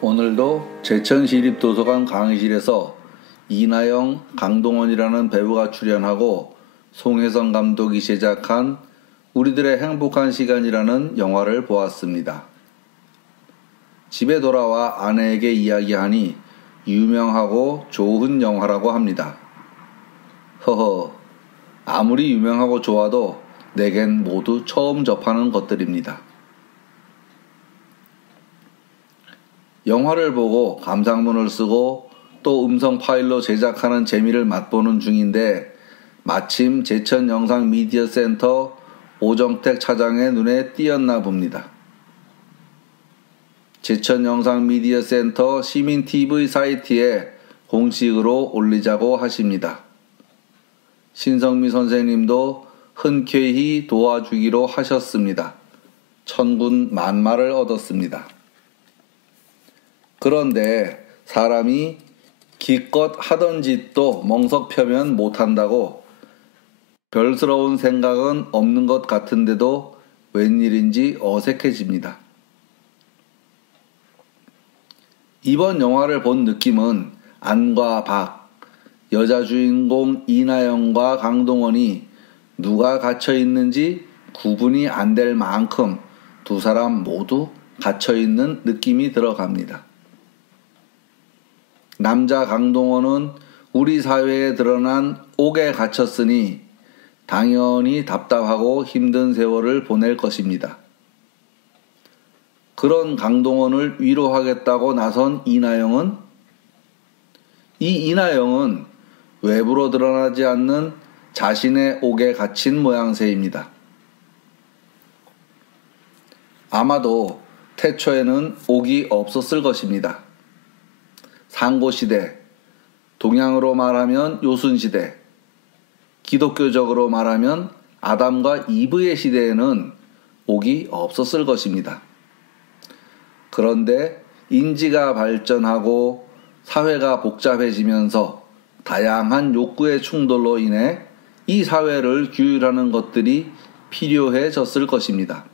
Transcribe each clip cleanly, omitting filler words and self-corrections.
오늘도 제천시립도서관 강의실에서 이나영, 강동원이라는 배우가 출연하고 송혜성 감독이 제작한 우리들의 행복한 시간이라는 영화를 보았습니다. 집에 돌아와 아내에게 이야기하니 유명하고 좋은 영화라고 합니다. 허허, 아무리 유명하고 좋아도 내겐 모두 처음 접하는 것들입니다. 영화를 보고 감상문을 쓰고 또 음성 파일로 제작하는 재미를 맛보는 중인데 마침 제천영상미디어센터 오정택 차장의 눈에 띄었나 봅니다. 제천영상미디어센터 시민TV 사이트에 공식으로 올리자고 하십니다. 신성미 선생님도 흔쾌히 도와주기로 하셨습니다. 천군 만마를 얻었습니다. 그런데 사람이 기껏 하던 짓도 멍석 펴면 못한다고 별스러운 생각은 없는 것 같은데도 웬일인지 어색해집니다. 이번 영화를 본 느낌은 안과 박, 여자 주인공 이나영과 강동원이 누가 갇혀있는지 구분이 안 될 만큼 두 사람 모두 갇혀있는 느낌이 들어갑니다. 남자 강동원은 우리 사회에 드러난 옥에 갇혔으니 당연히 답답하고 힘든 세월을 보낼 것입니다. 그런 강동원을 위로하겠다고 나선 이나영은 외부로 드러나지 않는 자신의 옥에 갇힌 모양새입니다. 아마도 태초에는 옥이 없었을 것입니다. 상고시대, 동양으로 말하면 요순시대, 기독교적으로 말하면 아담과 이브의 시대에는 옥이 없었을 것입니다. 그런데 인지가 발전하고 사회가 복잡해지면서 다양한 욕구의 충돌로 인해 이 사회를 규율하는 것들이 필요해졌을 것입니다.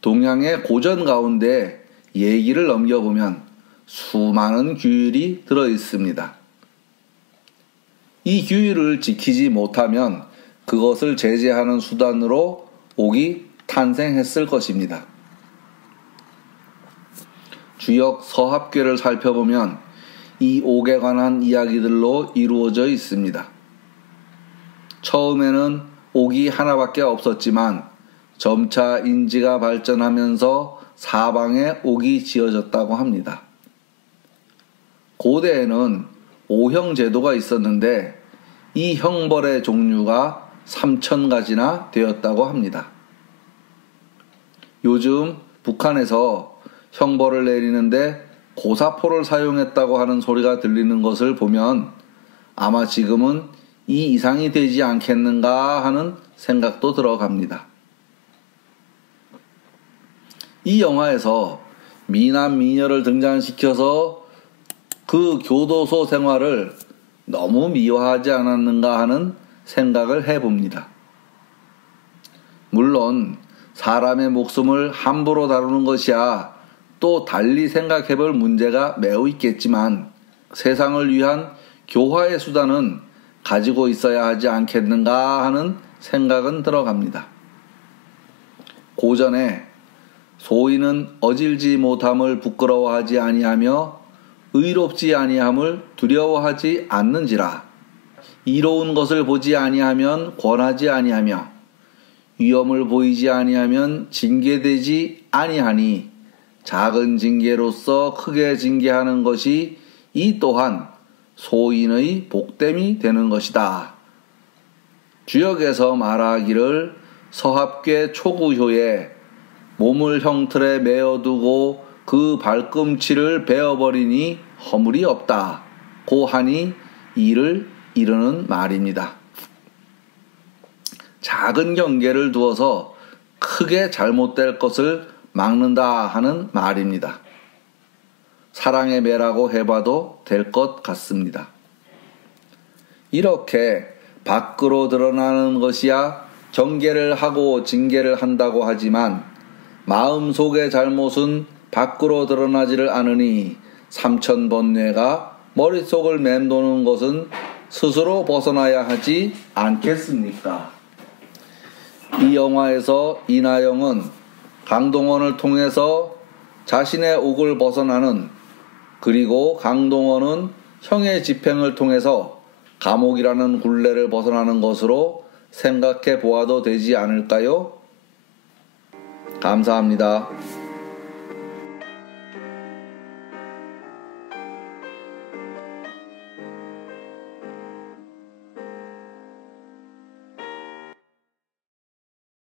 동양의 고전 가운데 예기를 넘겨보면 수많은 규율이 들어있습니다. 이 규율을 지키지 못하면 그것을 제재하는 수단으로 옥이 탄생했을 것입니다. 주역 서합궤를 살펴보면 이 옥에 관한 이야기들로 이루어져 있습니다. 처음에는 옥이 하나밖에 없었지만 점차 인지가 발전하면서 사방에 옥이 지어졌다고 합니다. 고대에는 오형 제도가 있었는데 이 형벌의 종류가 3,000가지나 되었다고 합니다. 요즘 북한에서 형벌을 내리는데 고사포를 사용했다고 하는 소리가 들리는 것을 보면 아마 지금은 이 이상이 되지 않겠는가 하는 생각도 들어갑니다. 이 영화에서 미남 미녀를 등장시켜서 그 교도소 생활을 너무 미화하지 않았는가 하는 생각을 해봅니다. 물론 사람의 목숨을 함부로 다루는 것이야 또 달리 생각해볼 문제가 매우 있겠지만 세상을 위한 교화의 수단은 가지고 있어야 하지 않겠는가 하는 생각은 들어갑니다. 고전에 소인은 어질지 못함을 부끄러워하지 아니하며 의롭지 아니함을 두려워하지 않는지라. 이로운 것을 보지 아니하면 권하지 아니하며 위험을 보이지 아니하면 징계되지 아니하니 작은 징계로서 크게 징계하는 것이 이 또한 소인의 복됨이 되는 것이다. 주역에서 말하기를 서합궤 초구효에 몸을 형틀에 메어두고 그 발꿈치를 베어버리니 허물이 없다. 고하니 이를 이르는 말입니다. 작은 경계를 두어서 크게 잘못될 것을 막는다 하는 말입니다. 사랑의 매라고 해봐도 될 것 같습니다. 이렇게 밖으로 드러나는 것이야 경계를 하고 징계를 한다고 하지만 마음속의 잘못은 밖으로 드러나지를 않으니 삼천번뇌가 머릿속을 맴도는 것은 스스로 벗어나야 하지 않겠습니까? 이 영화에서 이나영은 강동원을 통해서 자신의 옥을 벗어나는, 그리고 강동원은 형의 집행을 통해서 감옥이라는 굴레를 벗어나는 것으로 생각해 보아도 되지 않을까요? 감사합니다.